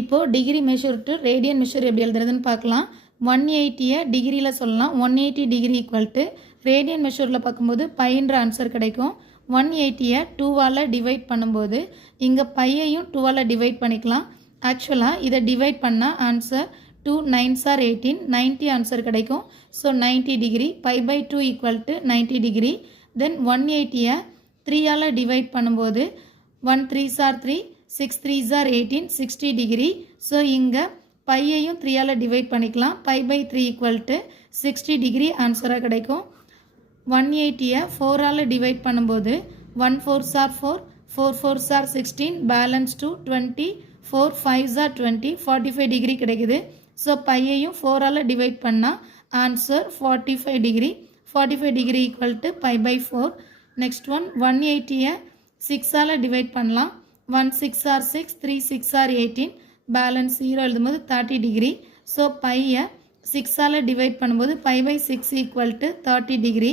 இப்போது degree measure to radian measure எப்படி எழுதுறதுன்னு பார்க்கலாம். 180 டிகிரியில் சொல்லலாம். 180 டிகிரி ஈக்குவல் டு ரேடியன் மெஷரில் பார்க்கும்போது பைன்ற ஆன்சர் கிடைக்கும். 180 2ஆல் டிவைட் பண்ணும்போது இங்கே பையையும் 2ஆல் டிவைட் பண்ணிக்கலாம். ஆக்சுவலாக இதை டிவைட் பண்ணால் ஆன்சர் 2 9s are 18 90 ஆன்சர் கிடைக்கும். So 90 degree π/2 equal to 90 degree. Then 180 3ஆல் டிவைட் பண்ணும்போது 1 3s are 3 6 3s are 18 60 degree. So இங்கே பையையும் 3ஆல் டிவைட் பண்ணிக்கலாம். π/3 ஈக்குவல் டு 60 டிகிரி ஆன்சராக கிடைக்கும். 180 4ஆல் டிவைட் பண்ணும்போது 1 4s are 4 4 4s are 16 balance 2 20 4 5s are 20 45 degree கிடைக்குது. So பையையும் 4ஆல் டிவைட் பண்ணால் answer 45 degree. 45 degree equal to π/4. Next one 180 6ஆல் டிவைட் பண்ணலாம். 1 6 are 6 3 6 are 18 பேலன்ஸ் 0 எழுதும்போது 30 டிகிரி. ஸோ பையை 6ஆல் டிவைட் பண்ணும்போது π/6 ஈக்குவல் டு 30 டிகிரி.